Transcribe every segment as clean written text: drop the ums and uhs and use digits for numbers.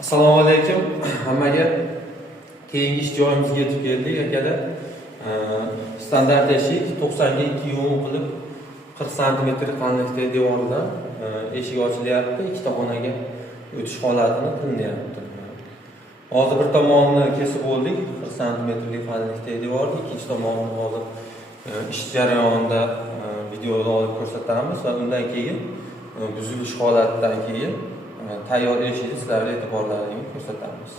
Assalomu alaykum hammaga. Keyingi ish joyimizga yetib keldik akalar. Standart eshik 90 ga 2 yo'm qilib 40 sm qalinlikdagi devordan eshik ochilyapti. Ikki tomonaga o'tish holatini qilinyapti. Hozir bir tomonni kesib oldik, 40 sm qalinlikdagi devorni, ikkinchi tomonni hozir ish jarayonida videoda olib ko'rsatamiz va undan keyin buzilish holatidan keyin tayyor eshikni sizlarga e'tiborlaringizga ko'rsatamiz.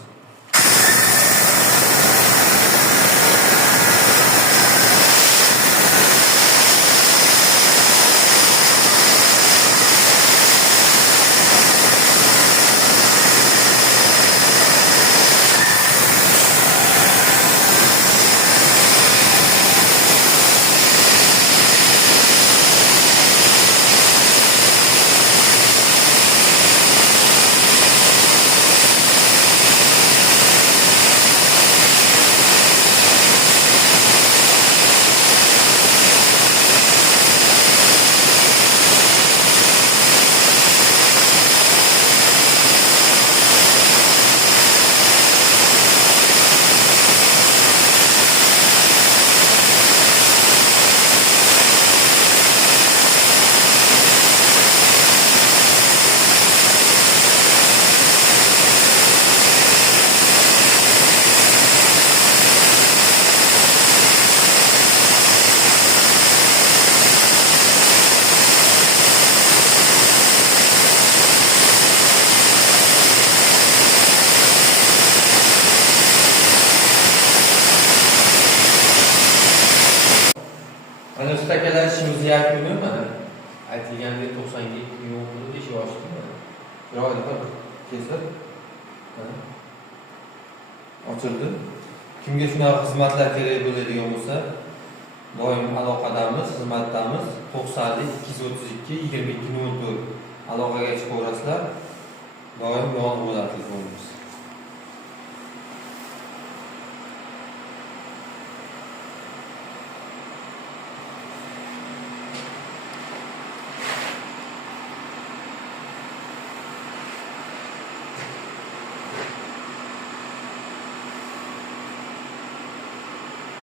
Ana ustakalar ishimizni yakuni mana aytilgandek 90 ga 2 yo'm qilib eshik ochdik. Chiroyli qilib kesib ochildi. Kimga shunaqa xizmatlar kerak bo'ladigan bo'lsa, doim aloqadamiz, xizmatdamiz. 90 232 22 04 aloqaga chiqaverasizlar. Doim yonib bo'lasiz.